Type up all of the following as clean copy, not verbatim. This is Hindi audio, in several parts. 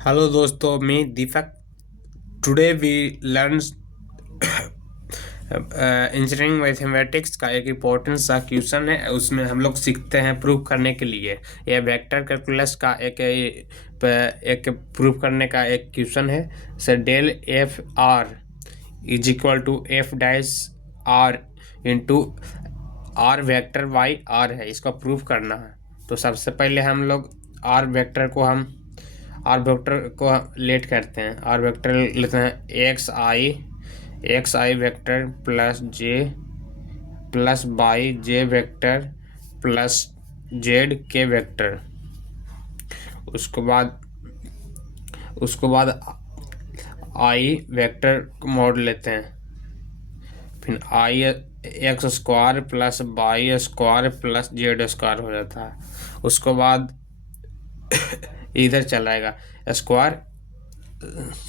हेलो दोस्तों, मैं Deepak. Today we learn engineering mathematics का एक इम्पोर्टेंट सा क्वेश्चन है। उसमें हम लोग सीखते हैं प्रूव करने के लिए। यह वेक्टर कैलकुलस का एक प्रूव करने का एक क्वेश्चन है। Sir del F R is equal to F dash R into R vector by R है। इसको प्रूव करना है। तो सबसे पहले हम लोग आर वेक्टर को लेट करते हैं। आर वेक्टर लेते हैं x i vector plus j plus y j vector plus z k vector. उसके बाद आई वेक्टर मोड लेते हैं। फिर i x square plus y square plus Z square हो जाता है। उसके बाद इधर चलाएगा स्क्वायर,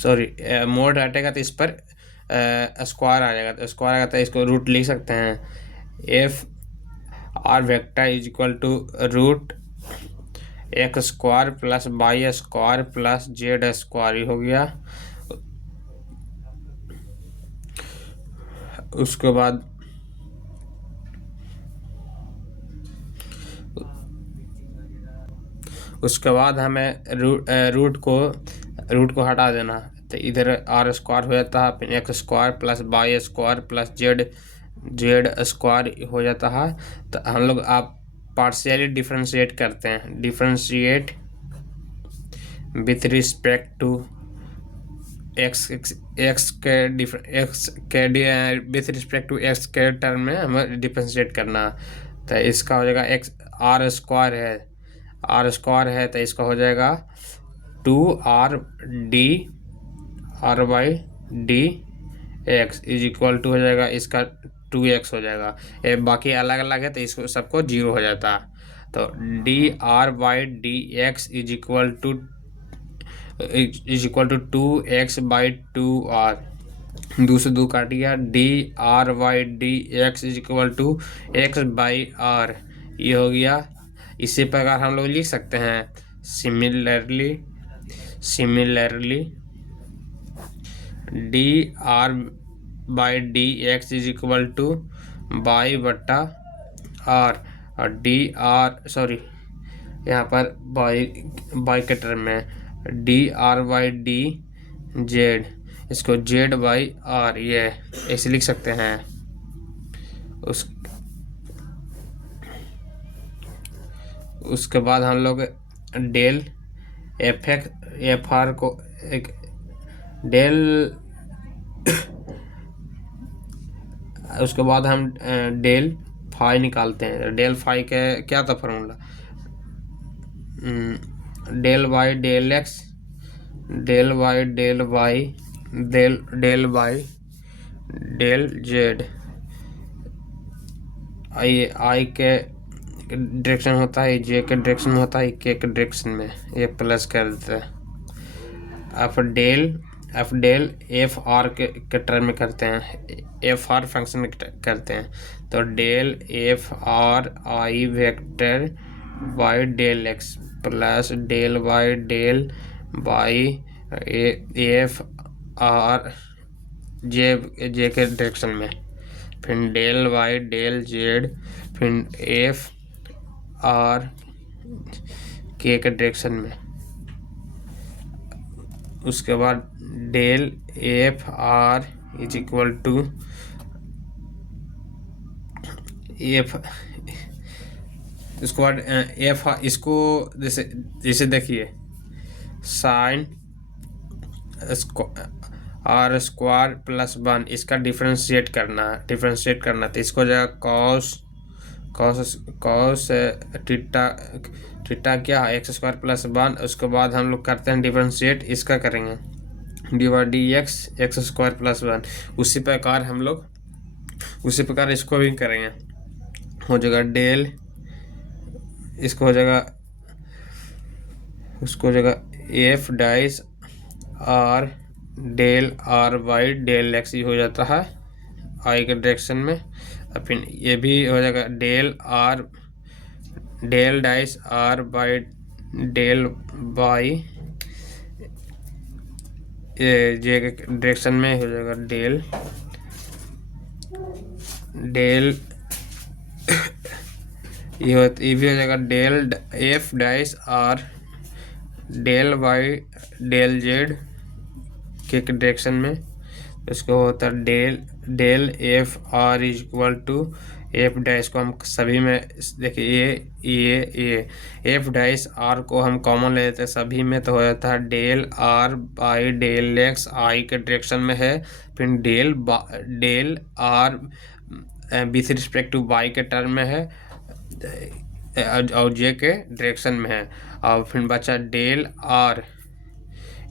सॉरी मोड हटेगा तो इस पर स्क्वायर आ जाएगा। तो स्क्वायर आएगा तो इसको रूट लिख सकते हैं। F R vector is equal to root X square plus y square plus Z square हो गया। उसके बाद हमें रूट को हटा देना। तो इधर आर स्क्वायर हो जाता है, फिर x square plus y square plus Z square हो जाता है। तो हम लोग आप पार्शियली डिफ्रेंशिएट करते हैं। Differentiate with respect to X के विथ रिस्पेक्ट टू एक्स के टर्म में हमें डिफ्रेंशिएट करना। तो इसका हो जाएगा एक्स आर स्क्वायर है तो इसका हो जाएगा 2r by D X is equal to हो जाएगा इसका 2x हो जाएगा। ये बाकी अलग अलग है तो इसको सबको 0 हो जाता है। तो dr by D X is equal to 2x by 2r। 2 से 2 काट गया। dr by D X is equal to X by R, ये हो गया। इसी प्रकार हम लोग लिख सकते हैं similarly D R by D X is equal two by बट्टा आर, और डी आर सॉरी यहाँ पर बाई के टर्म में D R by D Z, इसको जेड बाई आर ये ऐसे लिख सकते हैं। उसके बाद हम लोग डेल एफ आर को एक डेल उसके बाद हम डेल फाई निकालते हैं। डेल फाई के क्या था formula? Del by del x del by del Y del by del z. I के डायरेक्शन होता है, जे के डायरेक्शन होता है, के डायरेक्शन में ये प्लस कर देते हैं। एफ डेल एफ आर के टर्म में करते हैं, एफ आर फंक्शन में करते हैं। तो del F R I vector by del X plus del by del by F R J के डायरेक्शन में, फिर डेल बाई डेल जेड, फिर एफ आर के डायरेक्शन में। उसके बाद del F R is equal to F, उसके बाद एफ इसको जैसे देखिए साइन आर स्क्वायर प्लस 1 इसका डिफ्रेंशिएट करना तो इसको जाएगा कॉस थीटा क्या है एक्स स्क्वायर प्लस 1। उसके बाद हम लोग करते हैं डिफ्रेंशिएट, इसका करेंगे D by D x square plus 1। उसी प्रकार इसको भी करेंगे। हो जाएगा डेल, इसको हो जाएगा F dice R del R by del X हो जाता है आई के डायरेक्शन में। फिर ये भी हो जाएगा del dice R by del by ये जे के डायरेक्शन में हो जाएगा डेल डेल ये भी हो जाएगा del F dash R del Y del Z के डायरेक्शन में। इसको होता है del F R is equal to F dash को हम सभी में देखिए ये एफ डैश आर को हम कॉमन ले लेते हैं सभी में, तो हो जाता है del R by del x i के डायरेक्शन में है, फिर del R with respect to y के टर्म में है और जे के डायरेक्शन में है। और फिर बचा डेल आर,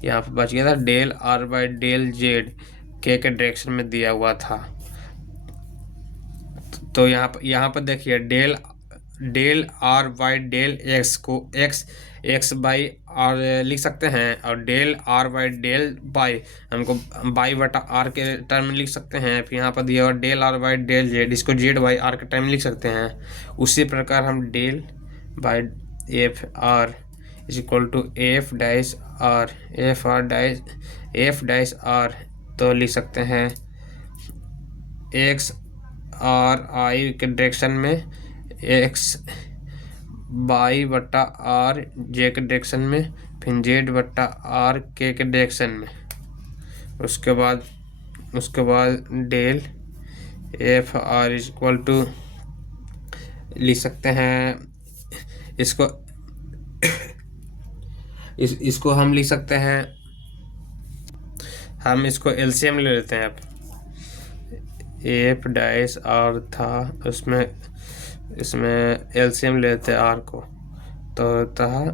यहाँ पे बच गया था del R by del Z के डायरेक्शन में दिया हुआ था। तो यहाँ पर देखिए del R by del X को एक्स बाई आर लिख सकते हैं, और del R by del by हमको बाई बटा आर के टर्म में लिख सकते हैं। फिर यहाँ पर दिया हुआ del R by del Z, इसको जेड बाई आर के टर्म में लिख सकते हैं। उसी प्रकार हम del by F R is equal to F dash R F dash R तो लिख सकते हैं एक्स आर आई के डायरेक्शन में एक्स बाई बटा आर जे के डायरेक्शन में, फिर जेड बटा आर के डायरेक्शन में। उसके बाद del F R is equal to लिख सकते हैं इसको हम लिख सकते हैं, हम इसको एलसीएम ले लेते हैं। अब एफ डैश आर था इसमें एलसीएम लेते हैं आर को, तो होता है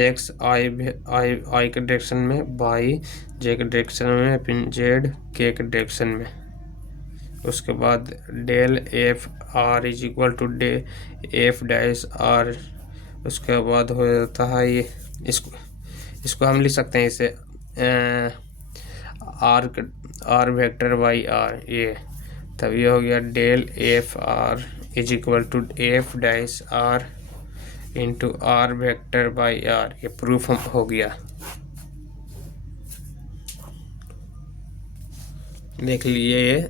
एक्स आई के डायरेक्शन में बाई जे के डायरेक्शन में, फिर जेड के डायरेक्शन में। उसके बाद del F R is equal to del F dash R. उसके बाद हो जाता है ये इसको हम लिख सकते हैं इसे आर वेक्टर बाई आर, ये तब ये हो गया del F R is equal to F dash R into R vector by R. ये प्रूफ हो गया। देख लीजिए, ये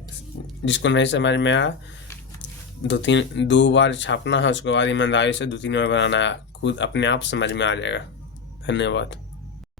जिसको नहीं समझ में आया दो बार छापना है, उसके बाद ईमानदारी से 2-3 बार बनाना है, खुद अपने आप समझ में आ जाएगा। धन्यवाद।